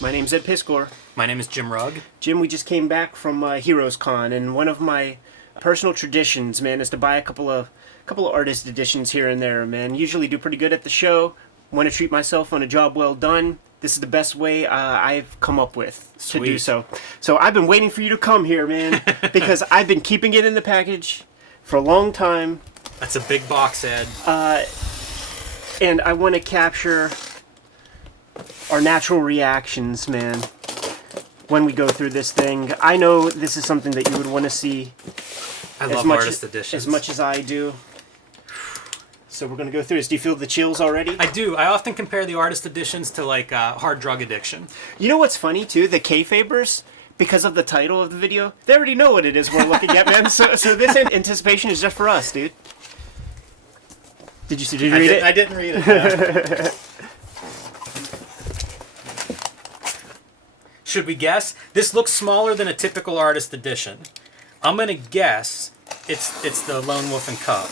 My name's Ed Piscor. My name is Jim Rugg. Jim, we just came back from Heroes Con, and one of my personal traditions, man, is to buy a couple of artist editions here and there, man. Usually do pretty good at the show. Want to treat myself on a job well done. This is the best way I've come up with to do so. So I've been waiting for you to come here, man, because I've been keeping it in the package for a long time. That's a big box, Ed. And I want to capture our natural reactions, man, when we go through this thing. I know this is something that you would want to see I love artist editions. as much as I do. So we're going to go through this. Do you feel the chills already? I do. I often compare the artist editions to like hard drug addiction. You know what's funny too? The Kayfabers, because of the title of the video, they already know what it is we're looking at, man. So this anticipation is just for us, dude. Did you read it? I didn't read it. No. Should we guess? This looks smaller than a typical artist edition. I'm gonna guess it's the Lone Wolf and Cub.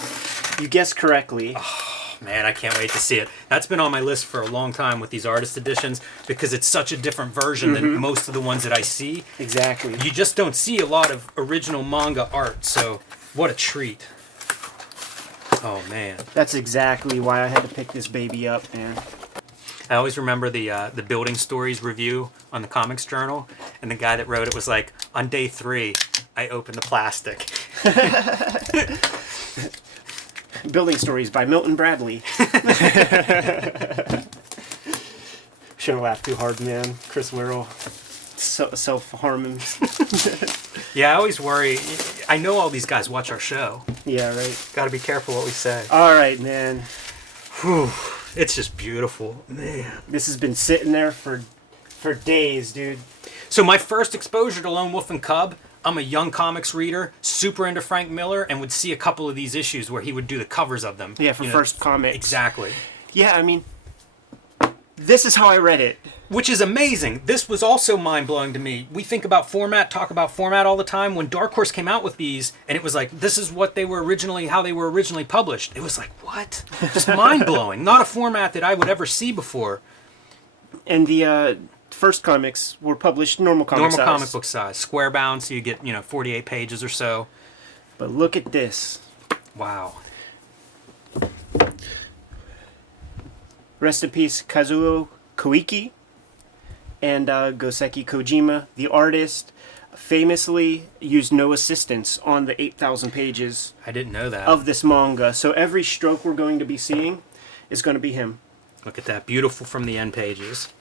You guessed correctly. Oh, man, I can't wait to see it. That's been on my list for a long time with these artist editions because it's such a different version than most of the ones that I see. Exactly. You just don't see a lot of original manga art, so what a treat. Oh, man. That's exactly why I had to pick this baby up, man. I always remember the Building Stories review on the Comics Journal, and the guy that wrote it was like, on day 3, I opened the plastic. Building Stories by Milton Bradley. Shouldn't laugh too hard, man. Chris Wirral self-harming. Yeah, I always worry. I know all these guys watch our show. Yeah, right. Got to be careful what we say. All right, man. Whew. It's just beautiful. Man. This has been sitting there for days, dude. So my first exposure to Lone Wolf and Cub, I'm a young comics reader, super into Frank Miller, and would see a couple of these issues where he would do the covers of them. Yeah, for First Comics. Exactly. Yeah, I mean, this is how I read it. Which is amazing. This was also mind-blowing to me. We think about format, talk about format all the time. When Dark Horse came out with these, and it was like, this is what they were originally, how they were originally published. It was like, what? Just mind-blowing. Not a format that I would ever see before. And the First Comics were published normal comic size. Normal comic book size. Square bound, so you get, 48 pages or so. But look at this. Wow. Rest in peace, Kazuo Koike and Goseki Kojima, the artist, famously used no assistance on the 8,000 pages I didn't know that. of this manga. So every stroke we're going to be seeing is going to be him. Look at that. Beautiful from the end pages.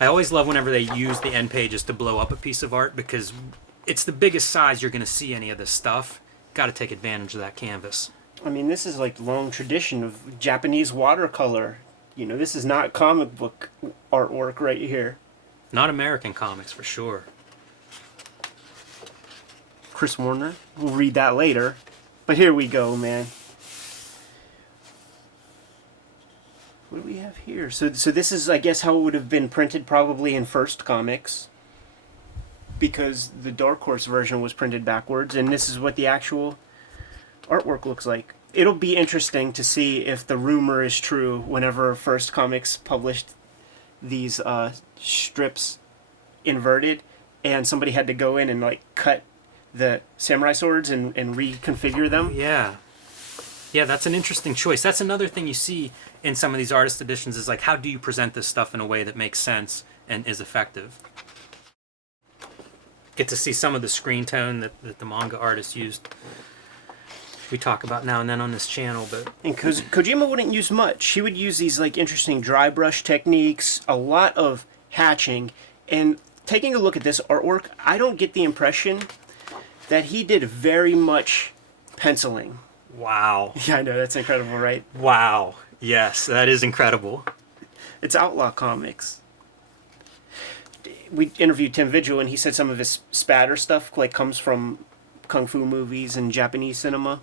I always love whenever they use the end pages to blow up a piece of art because it's the biggest size you're going to see any of this stuff. Got to take advantage of that canvas. I mean, this is like long tradition of Japanese watercolor. This is not comic book artwork right here. Not American comics for sure. Chris Warner. We'll read that later. But here we go, man. What do we have here? So this is, I guess, how it would have been printed probably in First Comics. Because the Dark Horse version was printed backwards. And this is what the actual artwork looks like. It'll be interesting to see if the rumor is true whenever First Comics published these strips inverted and somebody had to go in and like cut the samurai swords and reconfigure them. Yeah, that's an interesting choice. That's another thing you see in some of these artist editions is like, how do you present this stuff in a way that makes sense and is effective? Get to see some of the screen tone that the manga artist used. We talk about now and then on this channel, but... And Kojima wouldn't use much. He would use these like interesting dry brush techniques, a lot of hatching, and taking a look at this artwork, I don't get the impression that he did very much penciling. Wow. Yeah, I know, that's incredible, right? Wow. Yes, that is incredible. It's Outlaw Comics. We interviewed Tim Vigil, and he said some of his spatter stuff like comes from kung fu movies and Japanese cinema.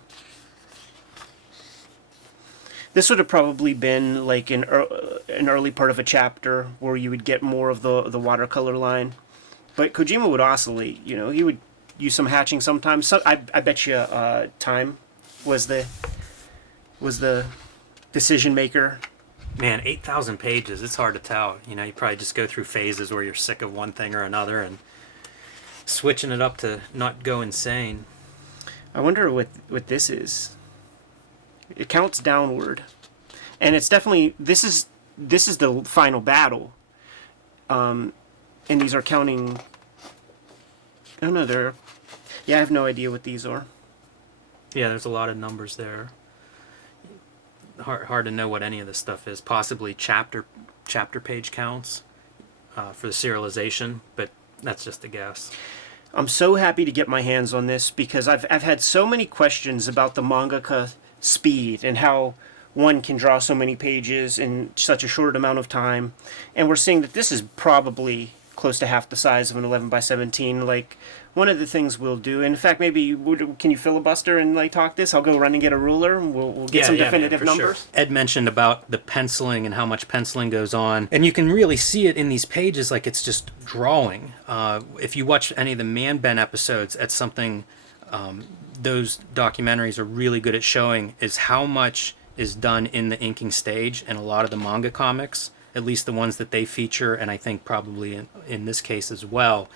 This would have probably been like an early part of a chapter where you would get more of the watercolor line. But Kojima would oscillate, he would use some hatching sometimes. So I bet you time was the decision maker Man, 8,000 pages, it's hard to tell. You know, you probably just go through phases where you're sick of one thing or another and switching it up to not go insane. I wonder what this is. It counts downward. And it's definitely, this is the final battle. And these are counting, oh no, I have no idea what these are. Yeah, there's a lot of numbers there. Hard to know what any of this stuff is. Possibly chapter page counts for the serialization, but that's just a guess. I'm so happy to get my hands on this because I've had so many questions about the mangaka speed and how one can draw so many pages in such a short amount of time. And we're seeing that this is probably close to half the size of an 11 by 17. Like, one of the things we'll do, in fact, maybe, can you filibuster and like talk this? I'll go run and get a ruler and we'll get some definitive numbers. Sure. Ed mentioned about the penciling and how much penciling goes on. And you can really see it in these pages like it's just drawing. If you watch any of the Man Ben episodes, that's something those documentaries are really good at showing, is how much is done in the inking stage. And a lot of the manga comics, at least the ones that they feature, and I think probably in this case as well,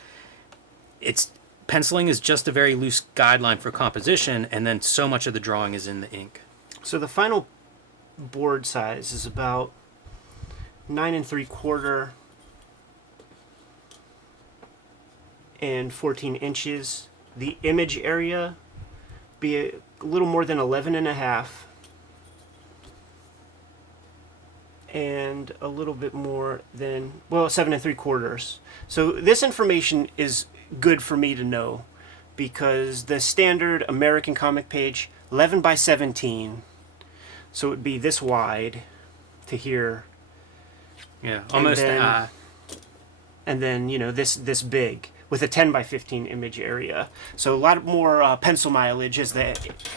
penciling is just a very loose guideline for composition, and then so much of the drawing is in the ink. So the final board size is about 9 3/4 and 14 inches. The image area be a little more than 11.5 and a little bit more than 7 3/4. So this information is good for me to know because the standard American comic page 11 by 17, so it would be this wide to here. Yeah, almost. And then this big with a 10 by 15 image area. So a lot more pencil mileage, as the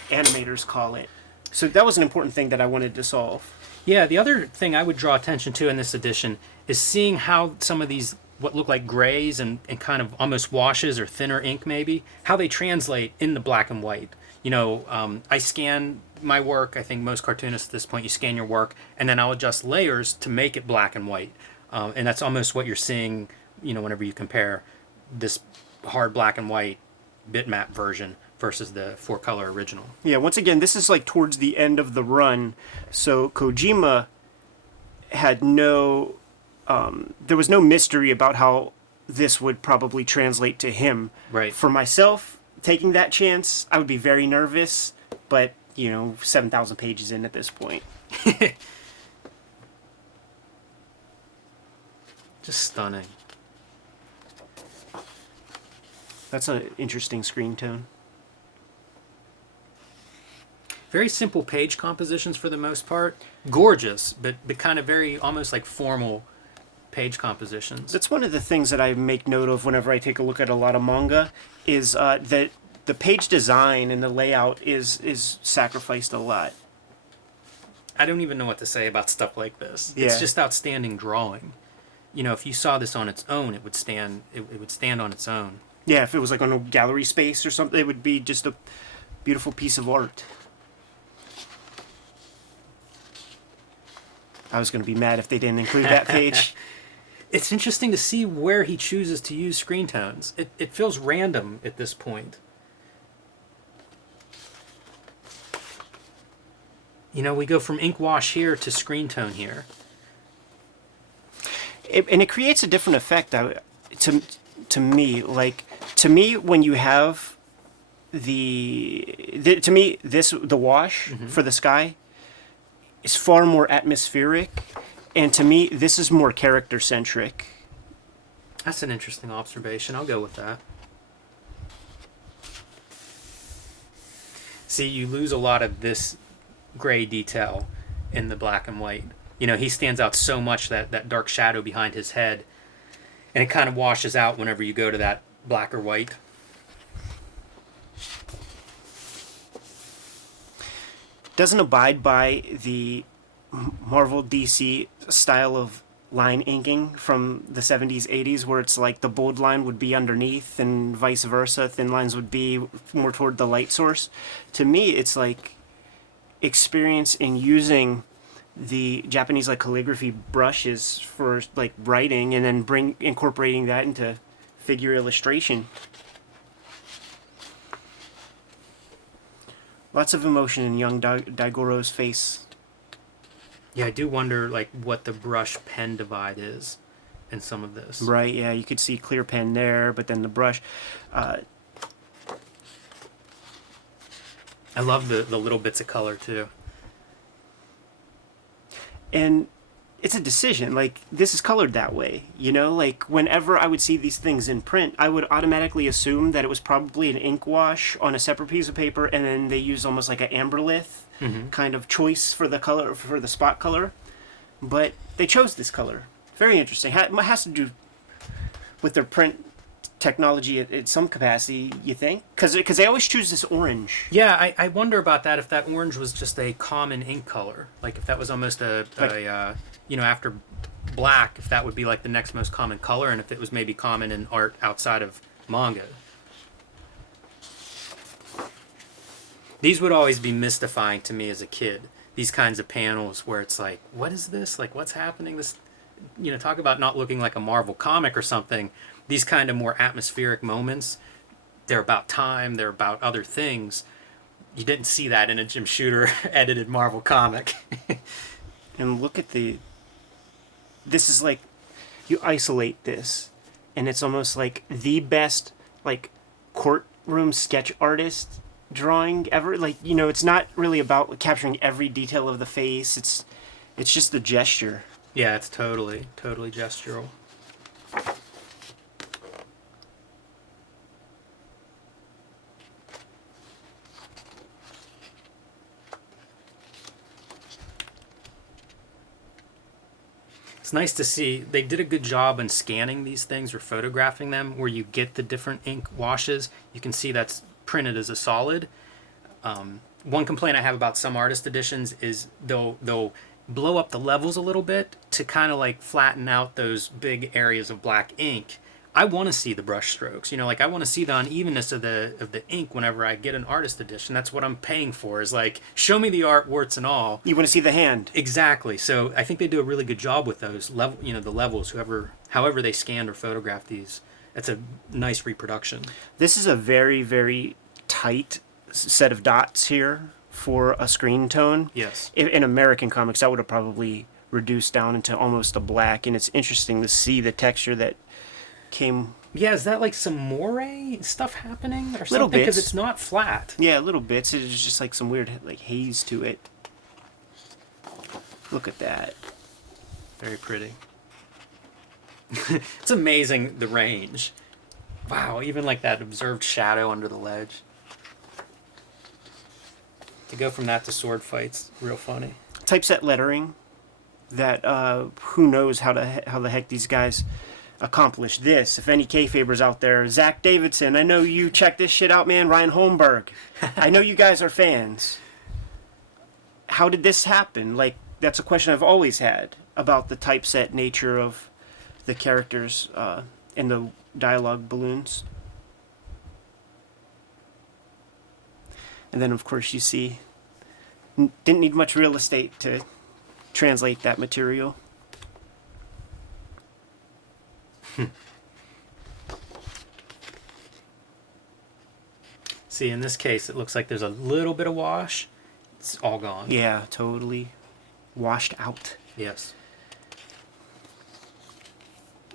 animators call it. So that was an important thing that I wanted to solve. Yeah, the other thing I would draw attention to in this edition is seeing how some of these, what look like grays and kind of almost washes or thinner ink maybe, how they translate in the black and white. I scan my work. I think most cartoonists at this point, you scan your work, and then I'll adjust layers to make it black and white. And that's almost what you're seeing, whenever you compare this hard black and white bitmap version versus the 4-color original. Yeah, once again, this is like towards the end of the run, so Kojima had there was no mystery about how this would probably translate to him. Right. For myself, taking that chance, I would be very nervous, but, 7,000 pages in at this point. Just stunning. That's an interesting screen tone. Very simple page compositions for the most part. Gorgeous, but kind of very almost like formal page compositions. That's one of the things that I make note of whenever I take a look at a lot of manga, is that the page design and the layout is sacrificed a lot. I don't even know what to say about stuff like this. Yeah. It's just outstanding drawing. If you saw this on its own, it would stand on its own. Yeah, if it was like on a gallery space or something, it would be just a beautiful piece of art. I was going to be mad if they didn't include that page. It's interesting to see where he chooses to use screen tones. It feels random at this point. We go from ink wash here to screen tone here. And it creates a different effect to me. Like, to me, when you have the wash for the sky is far more atmospheric, and to me, this is more character-centric. That's an interesting observation. I'll go with that. See, you lose a lot of this gray detail in the black and white. He stands out so much, that dark shadow behind his head, and it kind of washes out whenever you go to that black or white. Doesn't abide by the Marvel DC style of line inking from the 70s, 80s, where it's like the bold line would be underneath and vice versa. Thin lines would be more toward the light source. To me, it's like experience in using the Japanese like calligraphy brushes for like writing, and then incorporating that into figure illustration. Lots of emotion in young Daigoro's face. Yeah, I do wonder like what the brush pen divide is in some of this. Right, yeah, you could see clear pen there, but then the brush. I love the little bits of color too. And it's a decision. Like, this is colored that way, you know? Like, whenever I would see these things in print, I would automatically assume that it was probably an ink wash on a separate piece of paper, and then they use almost like an amberlith kind of choice for the color, for the spot color. But they chose this color. Very interesting. It has to do with their print technology at some capacity, you think? Because they always choose this orange. Yeah, I wonder about that, if that orange was just a common ink color. Like if that was almost after black, if that would be like the next most common color, and if it was maybe common in art outside of manga. These would always be mystifying to me as a kid. These kinds of panels where it's like, what is this? Like, what's happening? This, talk about not looking like a Marvel comic or something. These kind of more atmospheric moments, they're about time, they're about other things. You didn't see that in a Jim Shooter edited Marvel comic. And look at this is like, you isolate this, and it's almost like the best, like, courtroom sketch artist drawing ever. Like, it's not really about capturing every detail of the face. It's just the gesture. Yeah, it's totally gestural. It's nice to see they did a good job in scanning these things or photographing them, where you get the different ink washes. You can see that's printed as a solid. One complaint I have about some artist editions is they'll blow up the levels a little bit to kind of like flatten out those big areas of black ink. I want to see the brush strokes, like I want to see the unevenness of the ink whenever I get an artist edition. That's what I'm paying for, is like, show me the art, warts and all. You want to see the hand. Exactly. So I think they do a really good job with those the levels, however they scanned or photographed these. That's a nice reproduction. This is a very, very tight set of dots here for a screen tone. Yes. In American comics, that would have probably reduced down into almost a black, and it's interesting to see the texture that came. Yeah, is that like some moire stuff happening or something? Little bits. Because it's not flat. Yeah, little bits. It's just like some weird like haze to it. Look at that. Very pretty. It's amazing, the range. Wow, even like that observed shadow under the ledge. To go from that to sword fights, real funny. Typeset lettering. That who knows how the heck these guys accomplish this. If any Kayfabers out there, Zach Davidson, I know you check this shit out, man. Ryan Holmberg, I know you guys are fans. How did this happen? Like, that's a question I've always had about the typeset nature of the characters in the dialogue balloons. And then, of course, you see, didn't need much real estate to translate that material. See, in this case, it looks like there's a little bit of wash. It's all gone. Yeah, totally washed out. Yes.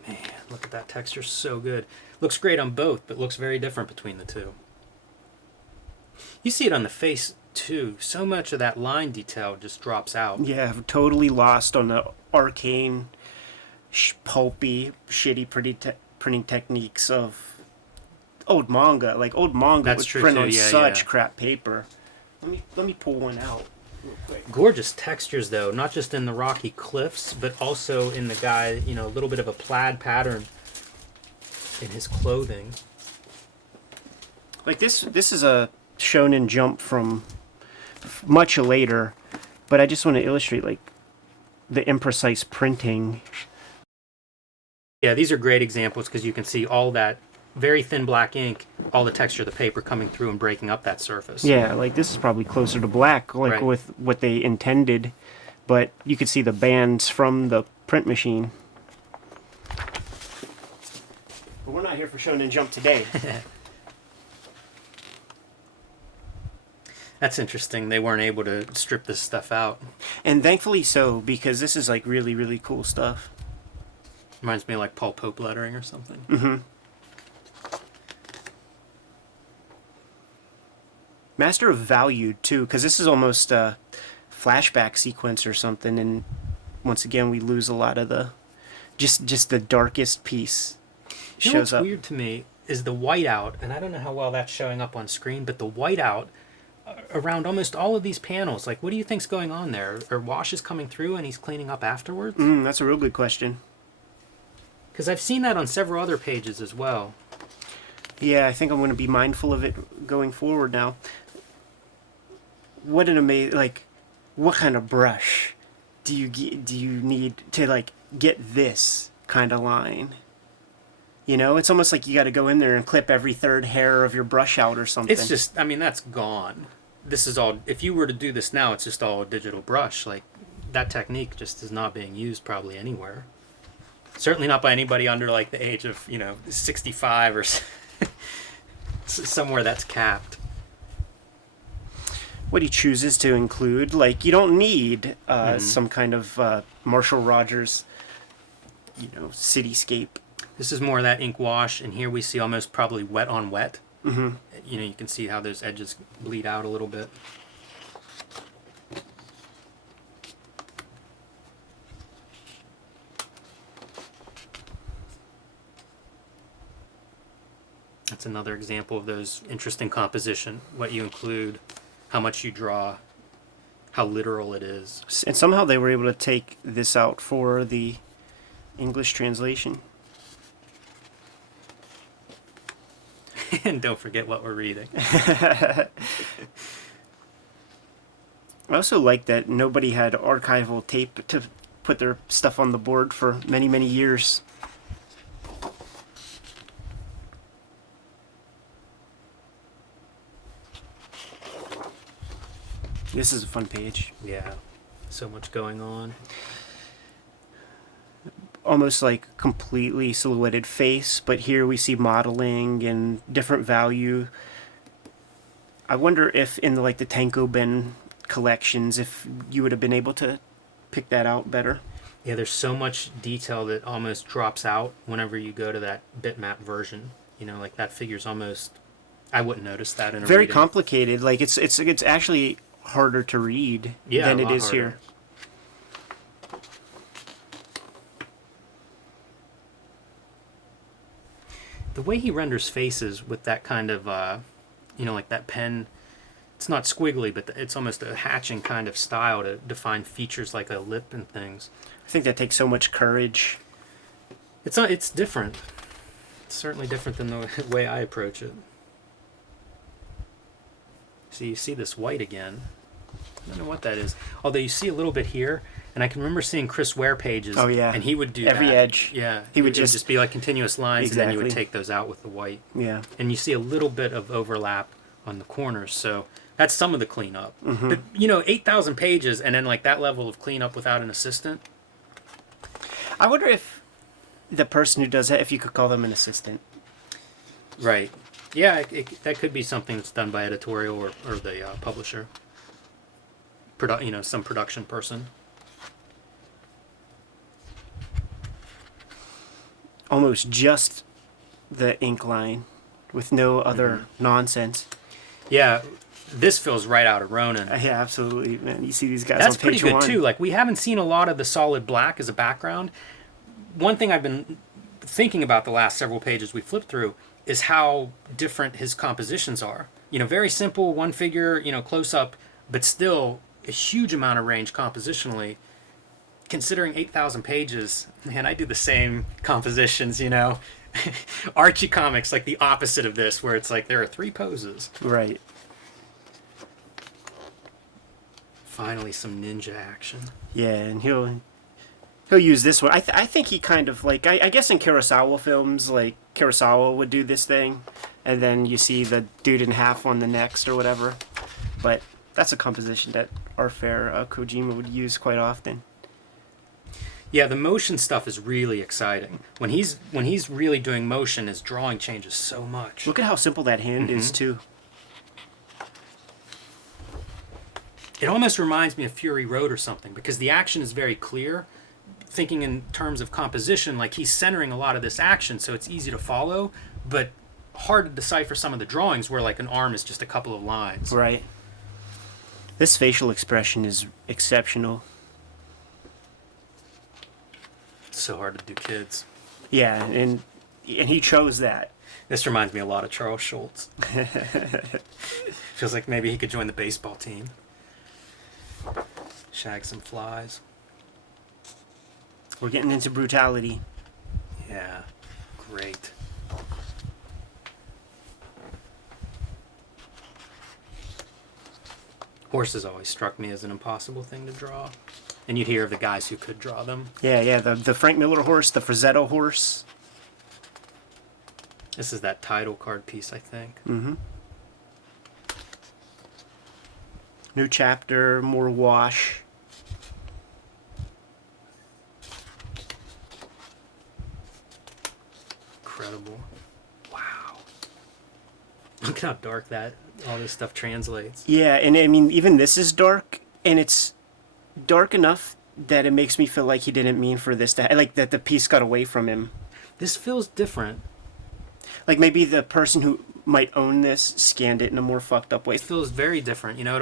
Man, look at that texture, so good. Looks great on both, but looks very different between the two. You see it on the face, too. So much of that line detail just drops out. Yeah, totally lost on the arcane, pulpy, shitty printing techniques of old manga. Like, old manga That's was true printed too, on yeah, such yeah. crap paper. Let me pull one out real quick. Gorgeous textures, though, not just in the rocky cliffs, but also in the guy, a little bit of a plaid pattern in his clothing. Like, this is a Shonen Jump from much later, but I just want to illustrate, like, the imprecise printing. Yeah, these are great examples because you can see all that very thin black ink, all the texture of the paper coming through and breaking up that surface. Yeah, like, this is probably closer to black, like, Right. with what they intended but you could see the bands from the print machine. But we're not here for Shonen Jump today. That's interesting. They weren't able to strip this stuff out. And thankfully so, because this is like really, really cool stuff. Reminds me of like Paul Pope lettering or something. Mm-hmm. Master of Value, too, because this is almost a flashback sequence or something, and once again we lose a lot of the... Just the darkest piece You know shows what's up. weird to me is the whiteout, and I don't know how well that's showing up on screen, but the whiteout around almost all of these panels, like, what do you think's going on there? Are washes coming through and he's cleaning up afterwards? That's a real good question. Because I've seen that on several other pages as well. Yeah, I think I'm going to be mindful of it going forward now. What an amazing... Like, what kind of brush do you need to, like, get this kind of line? You know, it's almost like you got to go in there and clip every third hair of your brush out or something. It's just, I mean, that's gone. This is all, if you were to do this now, it's just all a digital brush. Like, that technique just is not being used probably anywhere. Certainly not by anybody under, like, the age of, 65 or somewhere that's capped. What he chooses to include, like, you don't need some kind of Marshall Rogers, cityscape. This is more of that ink wash, and here we see almost probably wet on wet. Mm-hmm. You can see how those edges bleed out a little bit. That's another example of those interesting composition, what you include, how much you draw, how literal it is. And somehow they were able to take this out for the English translation. And don't forget what we're reading. I also like that nobody had archival tape to put their stuff on the board for many, many years. This is a fun page. Yeah, so much going on. Almost like completely silhouetted face, but here we see modeling and different value. I wonder if in the Tenko-Ben collections, if you would have been able to pick that out better. Yeah, there's so much detail that almost drops out whenever you go to that bitmap version. Like that figure's almost... I wouldn't notice that in a Very reading. complicated. Like it's actually harder to read than it is harder. here. The way he renders faces with that kind of, like that pen, it's not squiggly, but it's almost a hatching kind of style to define features like a lip and things. I think that takes so much courage. It's different. It's certainly different than the way I approach it. So you see this white again. I don't know what that is. Although you see a little bit here, and I can remember seeing Chris Ware pages. Oh, yeah. And he would do every that. edge. Yeah. He would It would just be like continuous lines, and then you would Exactly. take those out with the white. Yeah. And you see a little bit of overlap on the corners, so that's some of the cleanup. Mm-hmm. But 8,000 pages, and then like that level of cleanup without an assistant. I wonder if the person who does that, if you could call them an assistant. Right. Yeah, that could be something that's done by editorial or the publisher. Some production person. Almost just the ink line with no other nonsense. Yeah, this feels right out of Ronin. Yeah, absolutely, man. You see these guys That's on pretty page good one. too. Like, we haven't seen a lot of the solid black as a background. One thing I've been thinking about the last several pages we flipped through is how different his compositions are. Very simple, one figure, close up, but still a huge amount of range compositionally. Considering 8,000 pages, man, I do the same compositions, Archie comics, like the opposite of this, where it's like there are 3 poses. Right. Finally, some ninja action. Yeah, and he'll use this one. I think he kind of like I guess in Kurosawa films, like Kurosawa would do this thing, and then you see the dude in half on the next or whatever. But that's a composition that our fair Kojima would use quite often. Yeah, the motion stuff is really exciting. When he's really doing motion, his drawing changes so much. Look at how simple that hand is too. It almost reminds me of Fury Road or something, because the action is very clear. Thinking in terms of composition, like he's centering a lot of this action, so it's easy to follow, but hard to decipher some of the drawings where like an arm is just a couple of lines. Right. This facial expression is exceptional. It's so hard to do kids. Yeah, and he chose that. This reminds me a lot of Charles Schultz. Feels like maybe he could join the baseball team. Shag some flies. We're getting into brutality. Yeah, great. Horses always struck me as an impossible thing to draw. And you'd hear of the guys who could draw them. Yeah, the Frank Miller horse, the Frazzetto horse. This is that title card piece, I think. Mm-hmm. New chapter, more wash. Incredible. Wow. Look at how dark all this stuff translates. Yeah, and I mean, even this is dark, and it's dark enough that it makes me feel like he didn't mean for this to, like, that the piece got away from him. This feels different. Like, maybe the person who might own this scanned it in a more fucked up way. It feels very different. You know,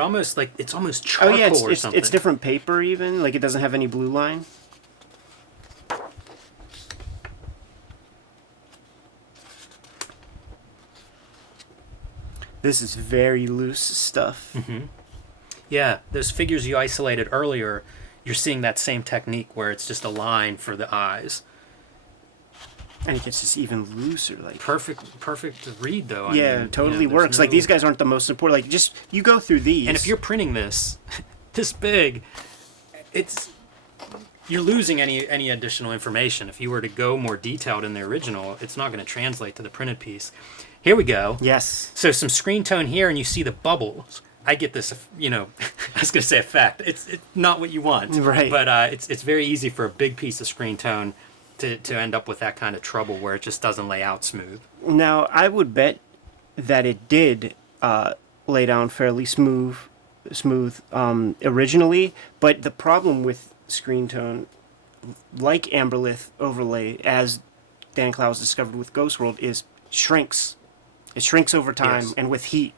it's almost charcoal or something. It's different paper even. Like, it doesn't have any blue line. This is very loose stuff. Mm-hmm. Yeah, those figures you isolated earlier, you're seeing that same technique where it's just a line for the eyes. And it gets just even looser. Like Perfect to read, though. Yeah, totally works. Like, these guys aren't the most important. Like, just, you go through these. And if you're printing this big, you're losing any additional information. If you were to go more detailed in the original, it's not going to translate to the printed piece. Here we go. Yes. So some screen tone here, and you see the bubbles. I get this, I was going to say effect. It's not what you want. Right. But it's very easy for a big piece of screen tone to end up with that kind of trouble where it just doesn't lay out smooth. Now, I would bet that it did lay down fairly smooth originally, but the problem with screen tone, like Amberlith overlay, as Dan Clowes discovered with Ghost World, is shrinks. It shrinks over time, Yes. and with heat.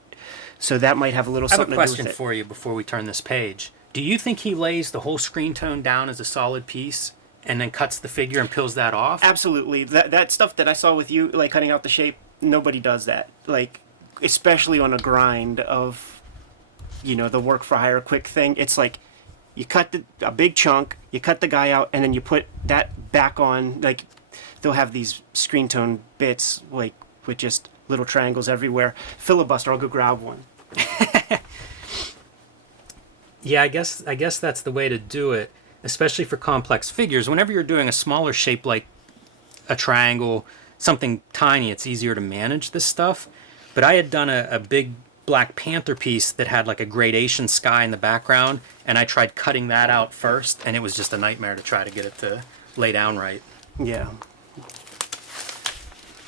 So that might have a little something to do with it. I have a question for you before we turn this page. Do you think he lays the whole screen tone down as a solid piece and then cuts the figure and peels that off? Absolutely. That stuff that I saw with you, like cutting out the shape, nobody does that. Like, especially on a grind of, the work for hire quick thing. It's like, you cut a big chunk, you cut the guy out, and then you put that back on. Like, they'll have these screen tone bits, like, with just little triangles everywhere. Filibuster, I'll go grab one. Yeah, I guess that's the way to do it, especially for complex figures. Whenever you're doing a smaller shape like a triangle, something tiny, it's easier to manage this stuff. But I had done a big Black Panther piece that had like a gradation sky in the background, and I tried cutting that out first, and it was just a nightmare to try to get it to lay down right. Yeah.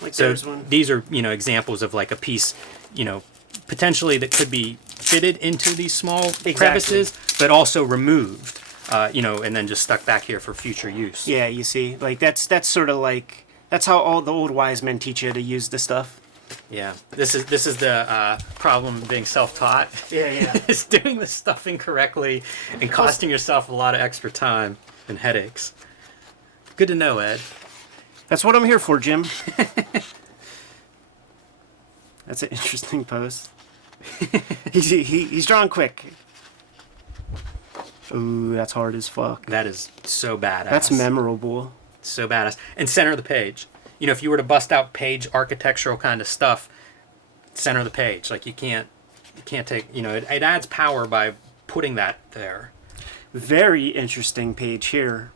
Like, So there's one. these are, examples of like a piece, potentially that could be fitted into these small crevices, but also removed, and then just stuck back here for future use. Yeah, you see, like, that's sort of like, that's how all the old wise men teach you to use the stuff. Yeah, this is the problem of being self-taught. Yeah. Is doing this stuff incorrectly and costing yourself a lot of extra time and headaches. Good to know, Ed. That's what I'm here for, Jim. That's an interesting pose. He's drawn quick. Ooh, that's hard as fuck. That is so badass. That's memorable. So badass. And center of the page. If you were to bust out page architectural kind of stuff, center of the page. Like, you can't take, it adds power by putting that there. Very interesting page here.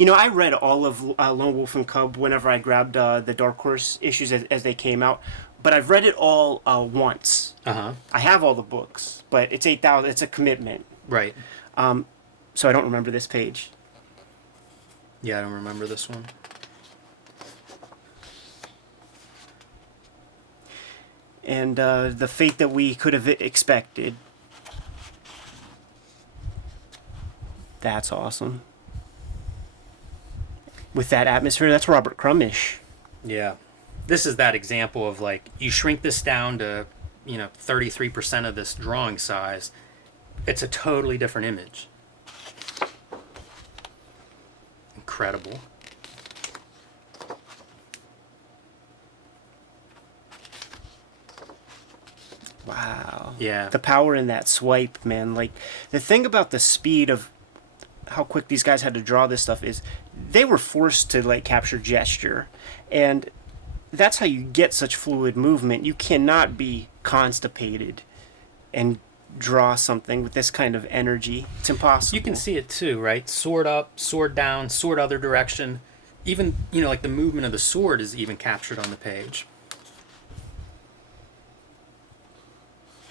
I read all of Lone Wolf and Cub whenever I grabbed the Dark Horse issues as they came out, but I've read it all once. Uh-huh. I have all the books, but it's 8,000. It's a commitment. Right. So I don't remember this page. Yeah, I don't remember this one. And the fate that we could have expected. That's awesome. With that atmosphere, that's Robert Crummish. Yeah. This is that example of like, you shrink this down to, 33% of this drawing size. It's a totally different image. Incredible. Wow. Yeah. The power in that swipe, man. Like, the thing about the speed of how quick these guys had to draw this stuff is they were forced to, like, capture gesture. And that's how you get such fluid movement. You cannot be constipated and draw something with this kind of energy. It's impossible. You can see it too, right? Sword up, sword down, sword other direction. Even, like the movement of the sword is even captured on the page.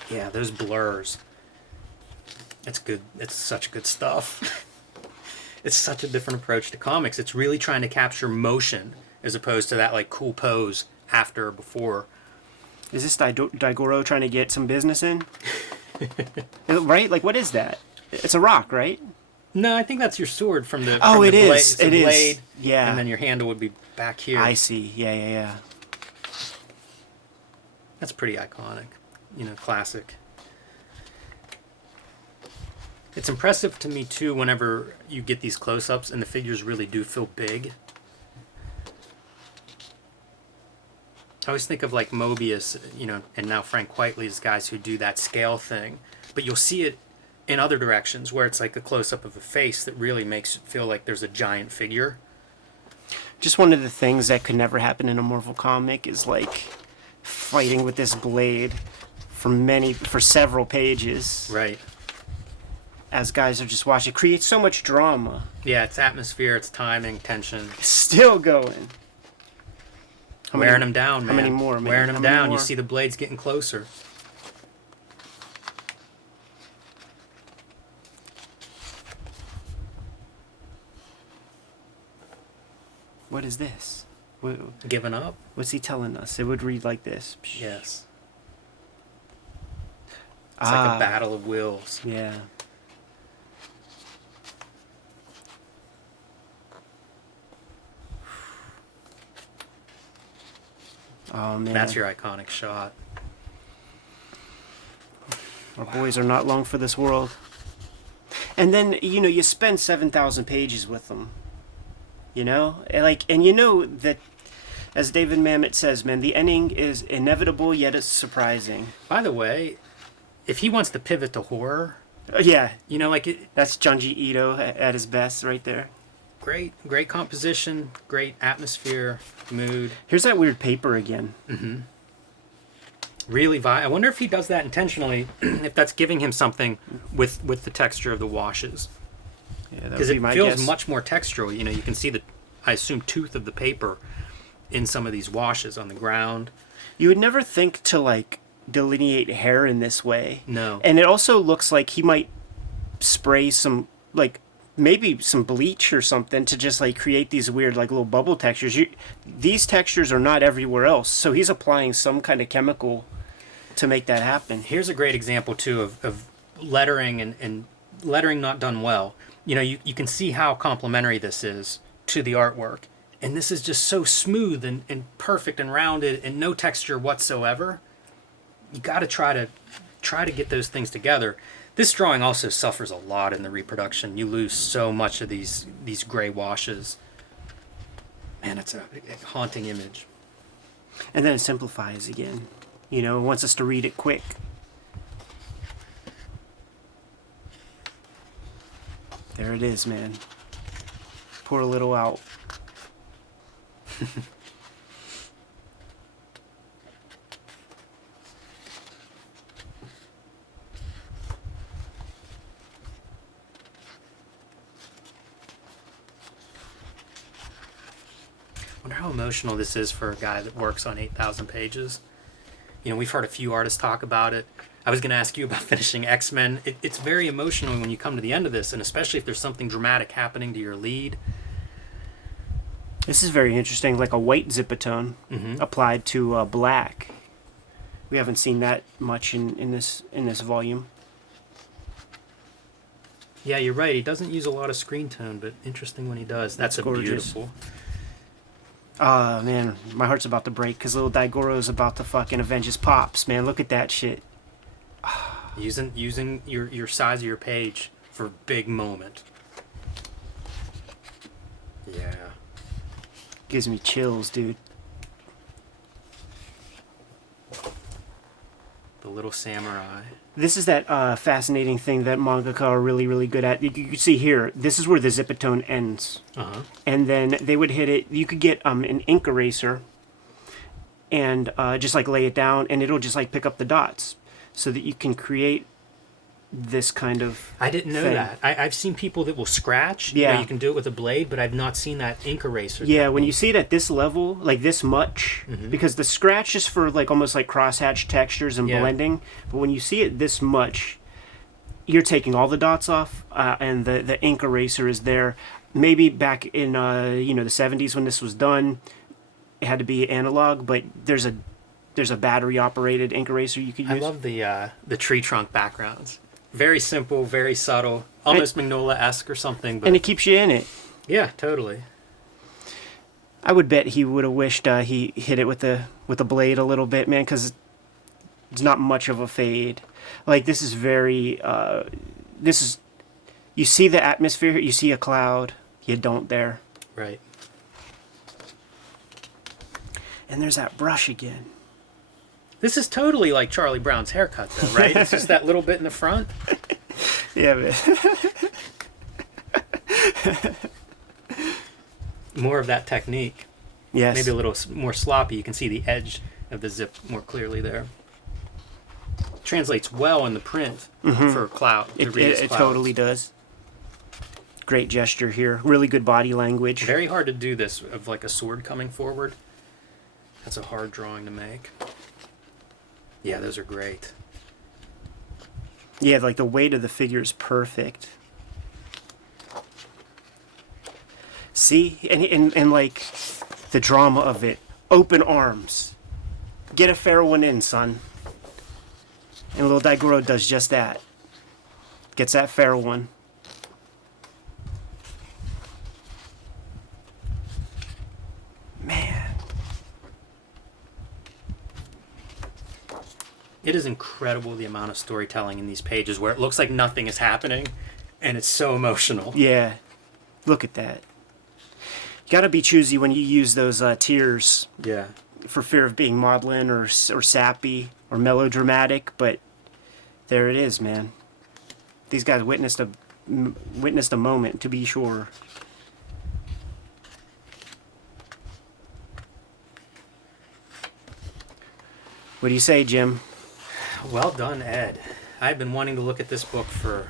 Yeah, those blurs. It's good. It's such good stuff. It's such a different approach to comics. It's really trying to capture motion as opposed to that like cool pose after or before. Is this Daigorō trying to get some business in? Right? Like, what is that? It's a rock, right? No, I think that's your sword from the. Oh, from it the is. It's a It is. blade, Yeah. and then your handle would be back here. I see. Yeah. That's pretty iconic. Classic. It's impressive to me too whenever you get these close-ups and the figures really do feel big. I always think of like Mobius, and now Frank Whiteley's guys who do that scale thing. But you'll see it in other directions where it's like a close-up of a face that really makes it feel like there's a giant figure. Just one of the things that could never happen in a Marvel comic is like fighting with this blade for several pages. Right. As guys are just watching. It creates so much drama. Yeah, it's atmosphere, it's timing, tension. Still going. Wearing them down, man. How many more, man? Wearing How them many down. more? You see the blades getting closer. What is this? Giving up? What's he telling us? It would read like this. Yes. It's like a battle of wills. Yeah. Oh, man. That's your iconic shot. Our boys are not long for this world. And then, you spend 7,000 pages with them. And you know that, as David Mamet says, man, the ending is inevitable, yet it's surprising. By the way, if he wants to pivot to horror... Yeah. That's Junji Ito at his best right there. Great composition, great atmosphere, mood. Here's that weird paper again. Mm-hmm. Really I wonder if he does that intentionally, if that's giving him something with the texture of the washes. Yeah, because it feels much more textural. You can see the, I assume, tooth of the paper in some of these washes on the ground. You would never think to, like, delineate hair in this way. No. And it also looks like he might spray some, like, maybe some bleach or something to just, like, create these weird, like, little bubble textures. These textures are not everywhere else, so he's applying some kind of chemical to make that happen. Here's a great example, too, of lettering and lettering not done well. You can see how complementary this is to the artwork. And this is just so smooth and perfect and rounded and no texture whatsoever. You got to try to get those things together. This drawing also suffers a lot in the reproduction. You lose so much of these gray washes. Man, it's a haunting image. And then it simplifies again. It wants us to read it quick. There it is, man. Pour a little out. I wonder how emotional this is for a guy that works on 8,000 pages. we've heard a few artists talk about it. I was going to ask you about finishing X-Men. It's very emotional when you come to the end of this, and especially if there's something dramatic happening to your lead. This is very interesting, like a white zipatone applied to black. We haven't seen that much in this volume. Yeah, you're right. He doesn't use a lot of screen tone, but interesting when he does. That's gorgeous. Beautiful. Oh, man, my heart's about to break because little Daigorō is about to fucking avenge his pops, man. Look at that shit. Using your size of your page for big moment. Yeah. Gives me chills, dude. The little samurai. This is that fascinating thing that mangaka are really, really good at. You can see here, this is where the zipatone ends. And then they would hit it. You could get an ink eraser and just like lay it down, and it'll just like pick up the dots so that you can create this kind of I didn't know thing. that. I've seen people that will scratch. Yeah. You can do it with a blade, but I've not seen that ink eraser. Yeah, when you see it at this level, like this much, because the scratch is for like almost like crosshatch textures and blending, but when you see it this much, you're taking all the dots off, and the ink eraser is there. Maybe back in the 70s when this was done, it had to be analog, but there's a battery operated ink eraser you could use. I love the tree trunk backgrounds. Very simple, very subtle, almost Mignola-esque or something. But and it keeps you in it. Yeah, totally. I would bet he would have wished he hit it with a blade a little bit, man, because it's not much of a fade. Like, this is very... You see the atmosphere, you see a cloud, you don't there. Right. And there's that brush again. This is totally like Charlie Brown's haircut, though, right? It's just that little bit in the front. Yeah, man. More of that technique. Yes. Maybe a little more sloppy. You can see the edge of the zip more clearly there. Translates well in the print for cloud. It totally does. Great gesture here. Really good body language. Very hard to do this of like a sword coming forward. That's a hard drawing to make. Yeah, those are great. Yeah, like the weight of the figure is perfect. See? And like the drama of it. Open arms. Get a fair one in, son. And little Daigorō does just that. Gets that fair one. Man. It is incredible the amount of storytelling in these pages where it looks like nothing is happening and it's so emotional. Yeah. Look at that. You gotta be choosy when you use those tears. Yeah. For fear of being maudlin or sappy or melodramatic, but there it is, man. These guys witnessed a moment, to be sure. What do you say, Jim? Well done, Ed. I've been wanting to look at this book for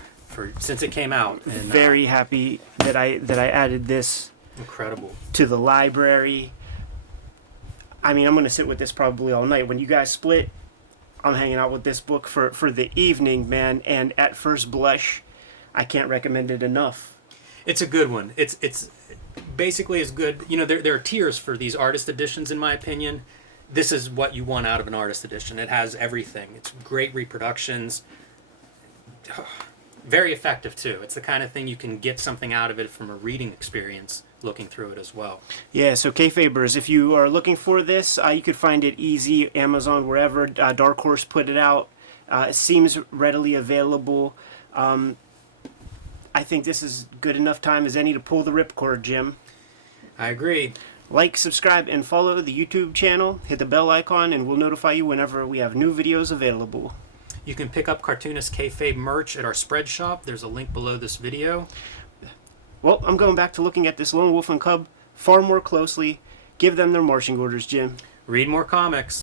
since it came out. And, very happy that I added this. Incredible. To the library. I mean, I'm going to sit with this probably all night. When you guys split, I'm hanging out with this book for the evening, man. And at first blush, I can't recommend it enough. It's a good one. It's basically as good. You know, there are tiers for these artist editions, in my opinion. This is what you want out of an artist edition. It has everything. It's great reproductions. Very effective, too. It's the kind of thing you can get something out of it from a reading experience looking through it as well. Yeah, so Kayfabers, if you are looking for this, you could find it easy, Amazon, wherever. Dark Horse put it out. It seems readily available. I think this is good enough time as any to pull the ripcord, Jim. I agree. Like, subscribe, and follow the YouTube channel. Hit the bell icon, and we'll notify you whenever we have new videos available. You can pick up Cartoonist Kayfabe merch at our spread shop. There's a link below this video. Well, I'm going back to looking at this Lone Wolf and Cub far more closely. Give them their marching orders, Jim. Read more comics.